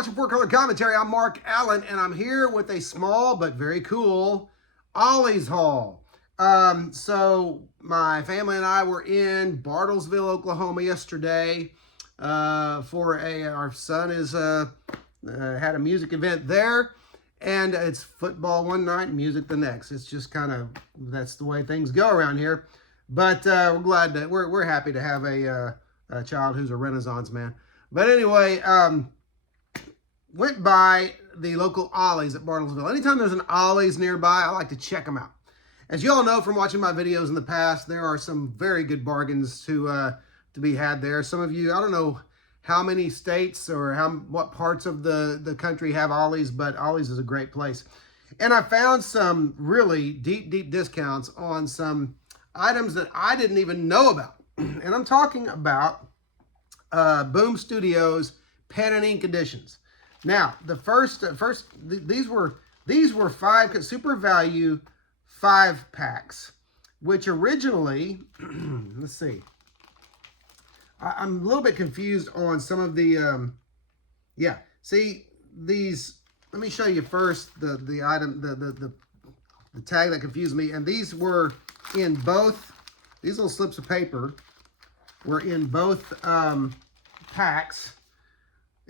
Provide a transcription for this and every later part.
watching Four Color Commentary. I'm Mark Allen, and I'm here with a small but very cool Ollie's haul. So my family and I were in Bartlesville, Oklahoma yesterday for our son had a music event there, and it's football one night, music the next. It's just kind of, that's the way things go around here. But we're glad that we're happy to have a child who's a Renaissance man. But anyway, went by the local Ollie's at Bartlesville. Anytime there's an Ollie's nearby, I like to check them out. As you all know from watching my videos in the past, there are some very good bargains to be had there. Some of you, I don't know how many states or what parts of the country have Ollie's, but Ollie's is a great place. And I found some really deep discounts on some items that I didn't even know about. And I'm talking about Boom Studios pen and ink editions. Now, the these were 5 super value 5-packs, which originally, let's see, I'm a little bit confused on some of the, yeah, see these. Let me show you first the item, the tag that confused me, and these were in both. These little slips of paper were in both packs.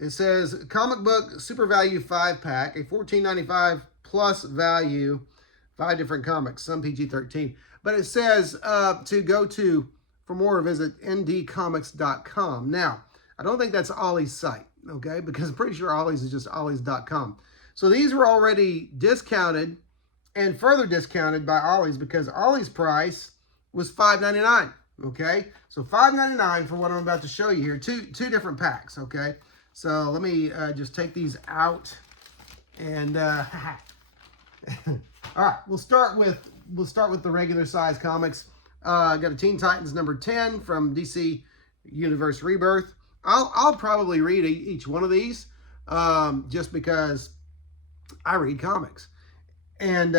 It says comic book super value 5-pack, a $14.95 plus value, 5 different comics, some PG-13. But it says to go to, for more, visit ndcomics.com. Now, I don't think that's Ollie's site, okay? Because I'm pretty sure Ollie's is just ollies.com. So these were already discounted and further discounted by Ollie's because Ollie's price was $5.99, okay? So $5.99 for what I'm about to show you here. Two different packs, okay? So let me just take these out, and all right, we'll start with the regular size comics. Got a Teen Titans number 10 from DC Universe Rebirth. I'll probably read each one of these just because I read comics, and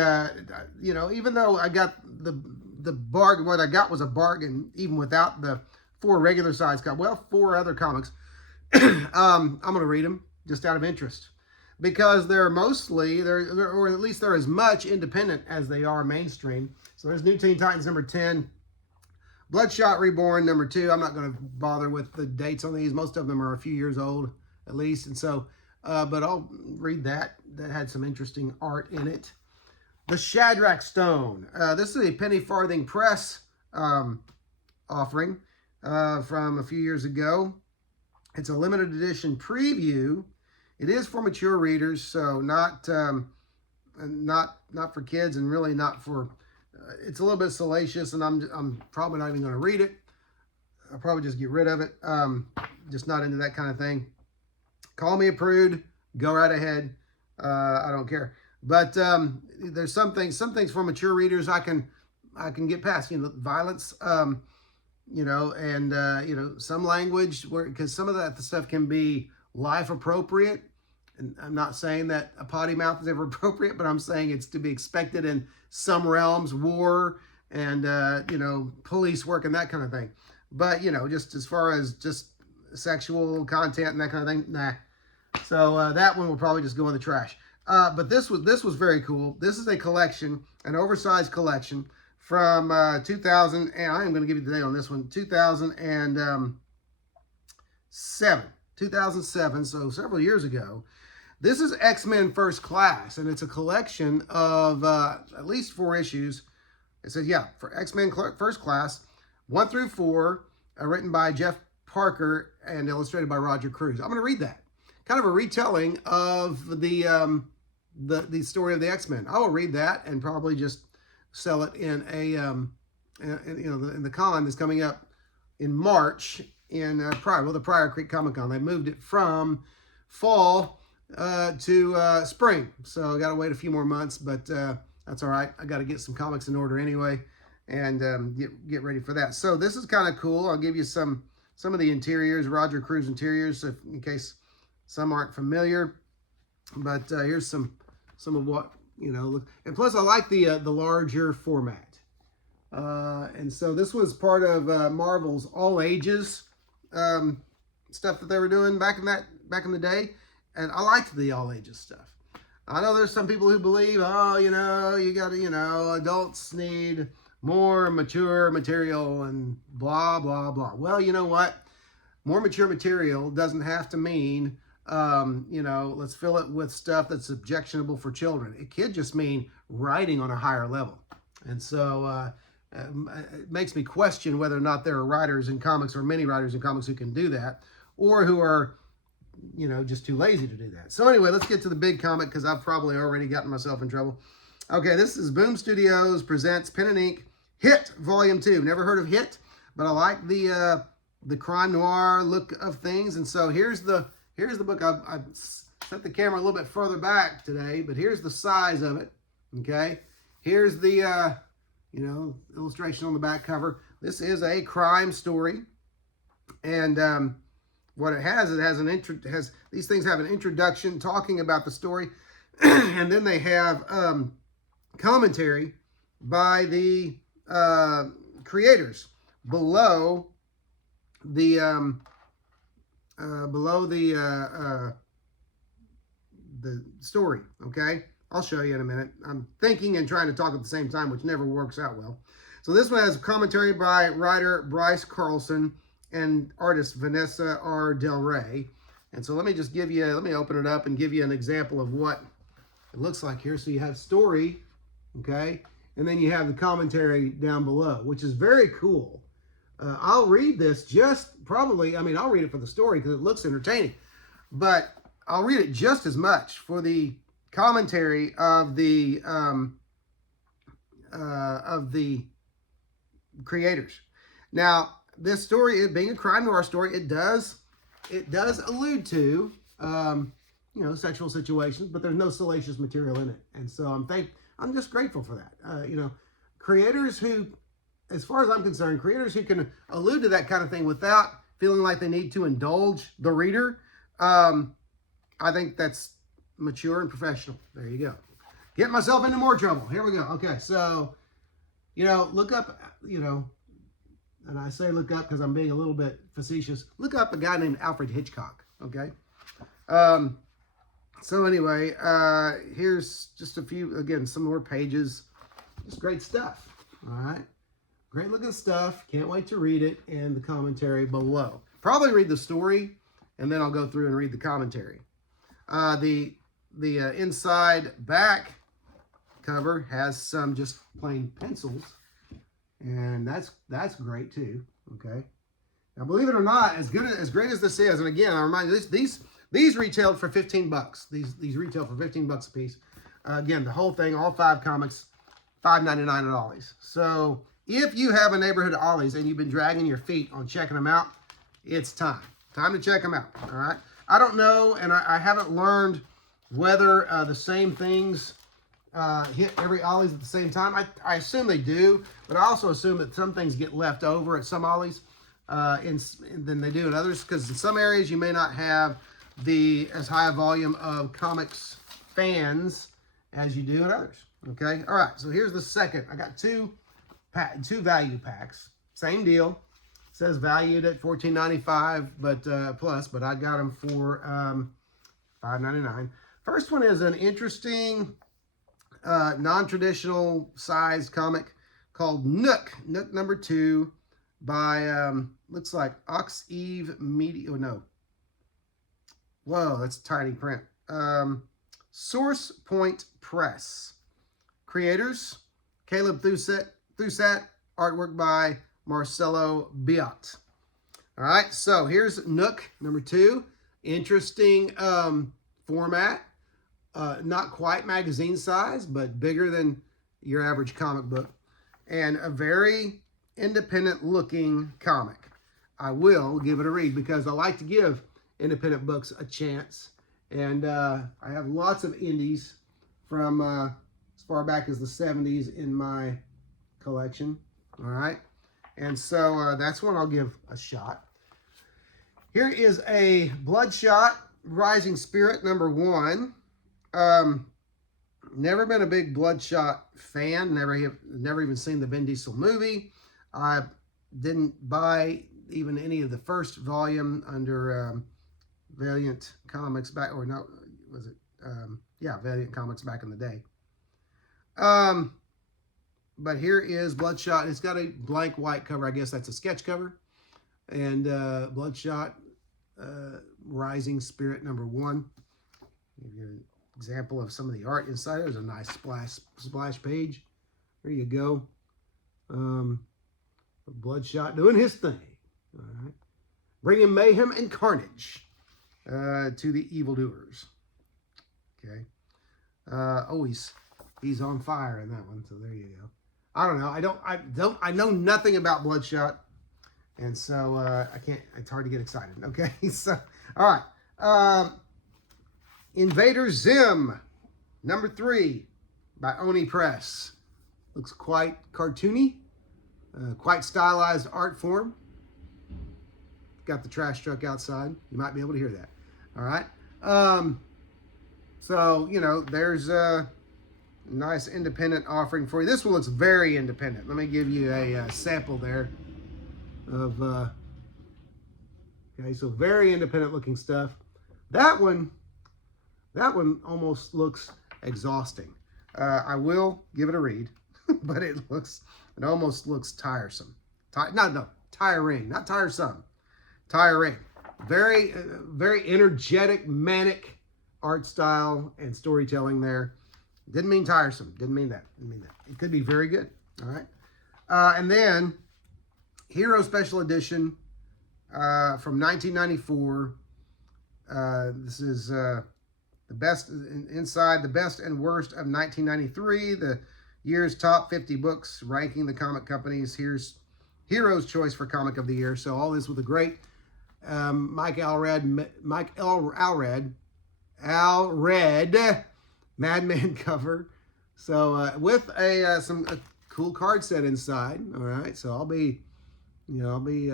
you know, even though I got the bargain, what I got was a bargain, even without the 4 regular size comics. Well, 4 other comics. I'm going to read them just out of interest because they're mostly, or at least they're as much independent as they are mainstream. So there's New Teen Titans number 10, Bloodshot Reborn number 2. I'm not going to bother with the dates on these. Most of them are a few years old at least. And so, but I'll read that. That had some interesting art in it. The Shadrach Stone. This is a Penny Farthing Press offering from a few years ago. It's a limited edition preview. It is for mature readers, so not for kids, and really not for. It's a little bit salacious, and I'm probably not even going to read it. I'll probably just get rid of it. Just not into that kind of thing. Call me a prude. Go right ahead. I don't care. But there's some things for mature readers I can get past. You know, violence. You know, and, you know, some language, because some of that stuff can be life appropriate. And I'm not saying that a potty mouth is ever appropriate, but I'm saying it's to be expected in some realms, war and, you know, police work and that kind of thing. But, you know, just as far as just sexual content and that kind of thing, nah. So that one will probably just go in the trash. But this was very cool. This is a collection, an oversized collection from 2000, and I am going to give you the date on this one, 2007, so several years ago. This is X-Men First Class, and it's a collection of at least 4 issues. It says, yeah, for X-Men First Class, 1 through 4, written by Jeff Parker and illustrated by Roger Cruz. I'm going to read that. Kind of a retelling of the story of the X-Men. I will read that and probably just sell it in in the con that's coming up in March in the Pryor Creek Comic Con. They moved it from fall to spring, so I got to wait a few more months, but that's all right. I got to get some comics in order anyway, and get ready for that. So this is kind of cool. I'll give you some of the interiors, Roger Cruz interiors, in case some aren't familiar. But here's some of what. You know, look, and plus I like the larger format. And so this was part of Marvel's all ages stuff that they were doing back in the day. And I liked the all ages stuff. I know there's some people who believe, oh, you got to, adults need more mature material and blah, blah, blah. Well, you know what? More mature material doesn't have to mean, let's fill it with stuff that's objectionable for children. It could just mean writing on a higher level. And so it makes me question whether or not there are writers in comics or many writers in comics who can do that, or who are, just too lazy to do that. So anyway, let's get to the big comic, because I've probably already gotten myself in trouble. Okay, this is Boom Studios presents Pen and Ink Hit Volume 2. Never heard of Hit, but I like the crime noir look of things. And so here's the book. I've set the camera a little bit further back today, but here's the size of it. Okay, here's the illustration on the back cover. This is a crime story, and what it has these things have an introduction talking about the story, and then they have commentary by the creators below the story. Okay, I'll show you in a minute. I'm thinking and trying to talk at the same time, which never works out well. So this one has commentary by writer Bryce Carlson and artist Vanessa R. Del Rey. And so let me open it up and give you an example of what it looks like here. So you have story, okay, and then you have the commentary down below, which is very cool. I'll read this I'll read it for the story because it looks entertaining, but I'll read it just as much for the commentary of the creators. Now, this story, it being a crime noir story, it does allude to sexual situations, but there's no salacious material in it, and so I'm just grateful for that. Creators who, as far as I'm concerned, creators who can allude to that kind of thing without feeling like they need to indulge the reader, I think that's mature and professional. There you go. Get myself into more trouble. Here we go. Okay, so look up, and I say look up because I'm being a little bit facetious. Look up a guy named Alfred Hitchcock, okay? So anyway, here's just a few, again, some more pages. Just great stuff, all right? Great looking stuff. Can't wait to read it, and the commentary below. Probably read the story, and then I'll go through and read the commentary. The inside back cover has some just plain pencils, and that's great too. Okay, now believe it or not, as great as this is, and again I remind you, these retailed for $15. These retail for $15 a piece. Again, the whole thing, all 5 comics, $5.99 at Ollie's. So if you have a neighborhood Ollie's and you've been dragging your feet on checking them out, it's time to check them out. All right. I don't know, and I haven't learned whether the same things hit every Ollie's at the same time. I assume they do, but I also assume that some things get left over at some Ollie's than they do in others, because in some areas you may not have as high a volume of comics fans as you do in others. Okay, all right, so here's the second. I got two value packs. Same deal. It says valued at $14.95, but plus, but I got them for $5.99. First one is an interesting non-traditional sized comic called Nook number 2 by looks like Ox Eve Media. Oh no, whoa, that's tiny print. Source Point Press. Creators Caleb Thusat, artwork by Marcelo Biot. All right, so here's Nook number 2. Interesting format. Not quite magazine size, but bigger than your average comic book. And a very independent looking comic. I will give it a read because I like to give independent books a chance. And I have lots of indies from as far back as the 70s in my collection. All right. And so that's one I'll give a shot. Here is a Bloodshot Rising Spirit number 1. Never been a big Bloodshot fan. Never even seen the Vin Diesel movie. I didn't buy even any of the first volume under Valiant Comics back, or no, was it? Yeah, Valiant Comics back in the day. But here is Bloodshot. It's got a blank white cover. I guess that's a sketch cover. And Bloodshot Rising Spirit #1. Give you an example of some of the art inside. There's a nice splash page. There you go. Bloodshot doing his thing. All right. Bringing mayhem and carnage to the evildoers. Okay. Oh, he's on fire in that one. So there you go. I don't know. I know nothing about Bloodshot. And so I can't, it's hard to get excited. Okay. So, all right. Invader Zim, #3 by Oni Press. Looks quite cartoony, quite stylized art form. Got the trash truck outside. You might be able to hear that. All right. So, you know, there's a nice independent offering for you. This one looks very independent. Let me give you a sample there of, okay, so very independent looking stuff. That one almost looks exhausting. I will give it a read, but it almost looks tiresome. Tiring, not tiresome. Tiring. Very, very energetic, manic art style and storytelling there. Didn't mean tiresome. Didn't mean that. It could be very good. All right. And then Hero Special Edition from 1994. This is the best inside the best and worst of 1993. The year's top 50 books, ranking the comic companies. Here's Hero's choice for comic of the year. So all this with a great Mike Allred Madman cover. So with a cool card set inside. All right. So I'll be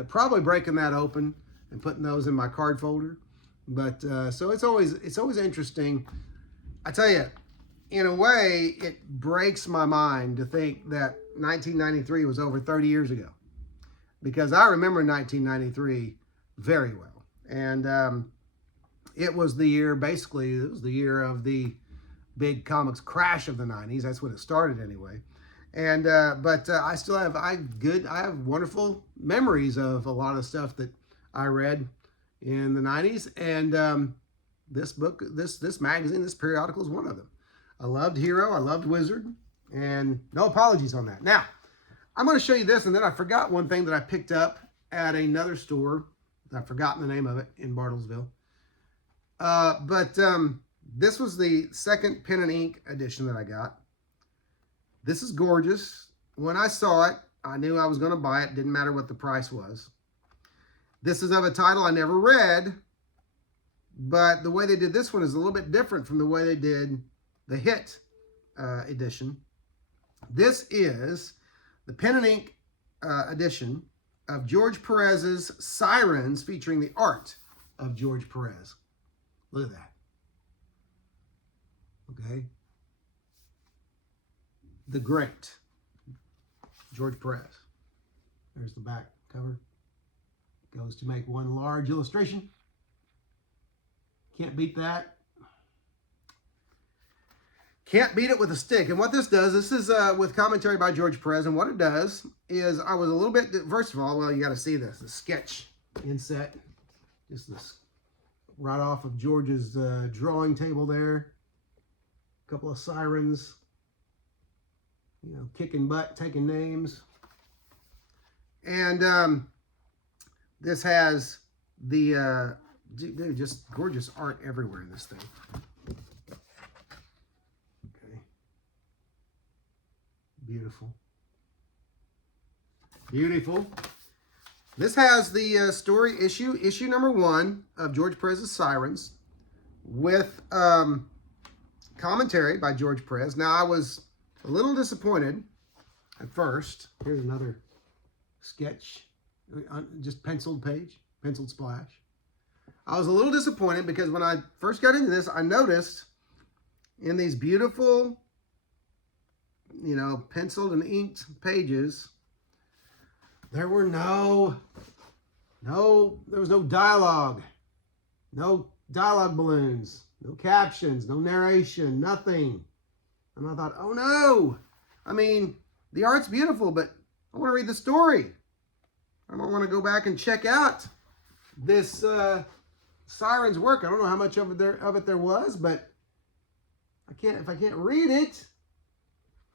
probably breaking that open and putting those in my card folder. But so it's always interesting. I tell you, in a way, it breaks my mind to think that 1993 was over 30 years ago, because I remember 1993 very well. And it was the year, basically, it was the year of the big comics crash of the 90s. That's when it started anyway. And but I still have I have wonderful memories of a lot of stuff that I read in the 90s. And this book, this magazine, this periodical is one of them. I loved Hero, I loved Wizard, and no apologies on that. Now, I'm going to show you this, and then I forgot one thing that I picked up at another store. I've forgotten the name of it in Bartlesville. But this was the second pen and ink edition that I got. This is gorgeous. When I saw it, I knew I was going to buy it. Didn't matter what the price was. This is of a title I never read, but the way they did this one is a little bit different from the way they did the Hit edition. This is the pen and ink edition of George Perez's Sirens, featuring the art of George Perez. Look at that. Okay. The great George Perez. There's the back cover. Goes to make one large illustration. Can't beat that. Can't beat it with a stick. And what this does, this is with commentary by George Perez, and what it does is, I was a little bit, first of all, well, you got to see this, the sketch inset. Just this right off of George's drawing table there. A couple of sirens, you know, kicking butt, taking names. And this has the, just gorgeous art everywhere in this thing. Okay. Beautiful. Beautiful. This has the story issue #1 of George Perez's Sirens, with commentary by George Perez. Now, I was a little disappointed at first. Here's another sketch, just penciled page, penciled splash. I was a little disappointed because when I first got into this, I noticed in these beautiful, you know, penciled and inked pages, there was no dialogue. No dialogue balloons, no captions, no narration, nothing. And I thought, oh no. I mean, the art's beautiful, but I want to read the story. I don't want to go back and check out this Siren's work. I don't know how much of it there was, but if I can't read it,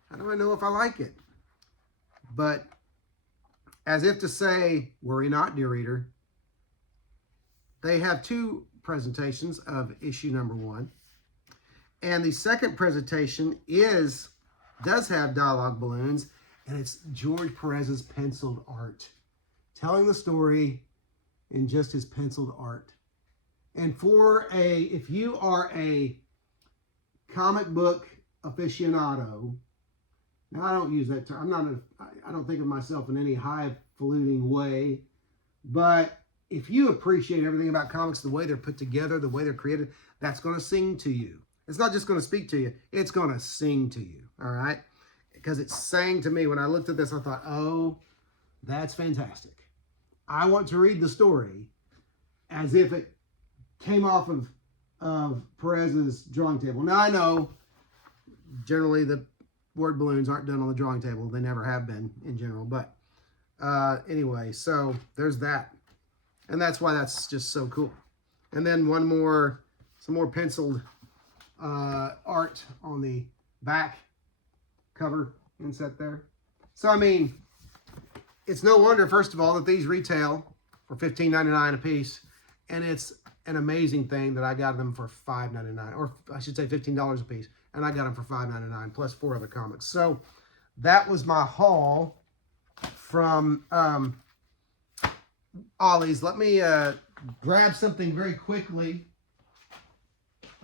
how do I know if I like it? But as if to say, worry not, dear reader, they have two presentations of issue number 1. And the second presentation does have dialogue balloons, and it's George Perez's penciled art, telling the story in just his penciled art. And if you are a comic book aficionado, now I don't use that term. I don't think of myself in any highfalutin way, but if you appreciate everything about comics, the way they're put together, the way they're created, that's going to sing to you. It's not just going to speak to you, it's going to sing to you, all right? Because it sang to me. When I looked at this, I thought, oh, that's fantastic. I want to read the story as if it came off of Perez's drawing table. Now, I know generally the word balloons aren't done on the drawing table. They never have been in general. But anyway, so there's that. And that's why that's just so cool. And then some more penciled art on the back cover inset there. So, I mean, it's no wonder, first of all, that these retail for $15.99 a piece. And it's an amazing thing that I got them for $5.99, or I should say $15 a piece. And I got them for $5.99 plus 4 other comics. So that was my haul from Ollie's. Let me grab something very quickly.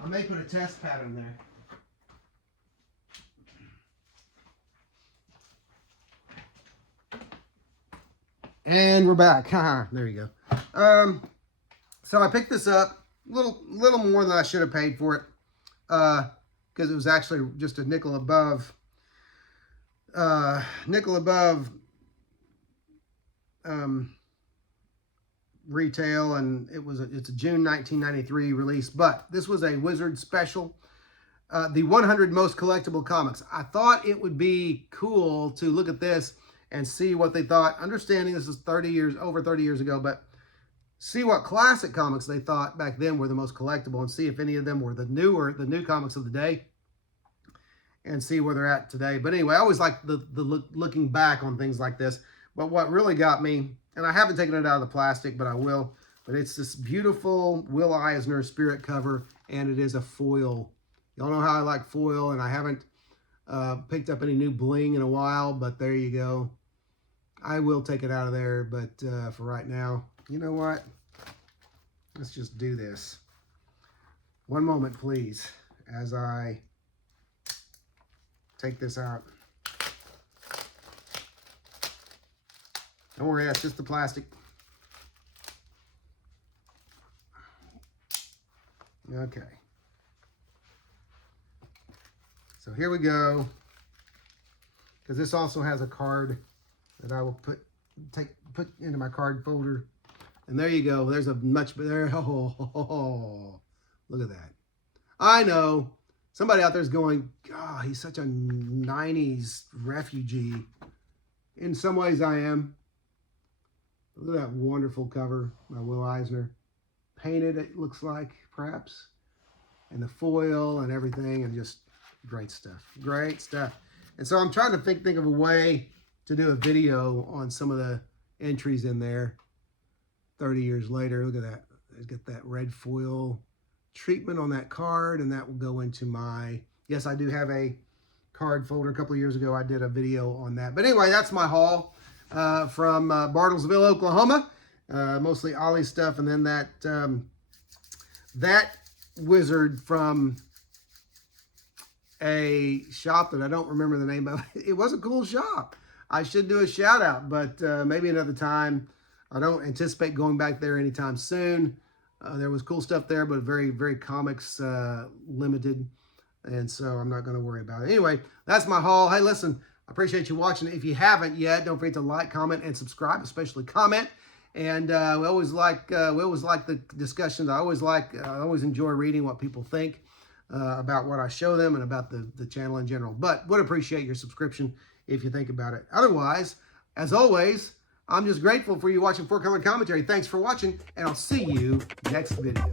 I may put a test pattern there. And we're back. There you go. So I picked this up a little more than I should have paid for it, because it was actually just a nickel above retail, and it's a June 1993 release. But this was a Wizard special, the 100 most collectible comics. I thought it would be cool to look at this and see what they thought. Understanding this is over 30 years ago, but see what classic comics they thought back then were the most collectible, and see if any of them were the new comics of the day, and see where they're at today. But anyway, I always like the looking back on things like this. But what really got me, and I haven't taken it out of the plastic, but I will, but it's this beautiful Will Eisner spirit cover, and it is a foil. Y'all know how I like foil, and I haven't picked up any new bling in a while, but there you go. I will take it out of there, but for right now, you know what? Let's just do this. One moment, please, as I take this out. Don't worry, that's just the plastic. Okay. So here we go. Because this also has a card that I will put into my card folder. And there you go. There's a much better. Oh, look at that. I know. Somebody out there is going, God, he's such a 90s refugee. In some ways I am. Look at that wonderful cover by Will Eisner. Painted, it looks like, perhaps. And the foil and everything, and just great stuff. Great stuff. And so I'm trying to think of a way to do a video on some of the entries in there 30 years later. Look at that. Let's get that red foil treatment on that card, and that will go into my, yes, I do have a card folder. A couple of years ago, I did a video on that. But anyway, that's my haul from Bartlesville, Oklahoma. Mostly Ollie stuff, and then that Wizard from a shop that I don't remember the name of. It was a cool shop. I should do a shout out, but maybe another time. I don't anticipate going back there anytime soon. There was cool stuff there, but very, very comics limited. And so I'm not going to worry about it. Anyway, that's my haul. Hey, listen, I appreciate you watching. If you haven't yet, don't forget to like, comment, and subscribe, especially comment. And we always like the discussions. I always enjoy reading what people think about what I show them and about the channel in general. But would appreciate your subscription if you think about it. Otherwise, as always, I'm just grateful for you watching Four Color Commentary. Thanks for watching, and I'll see you next video.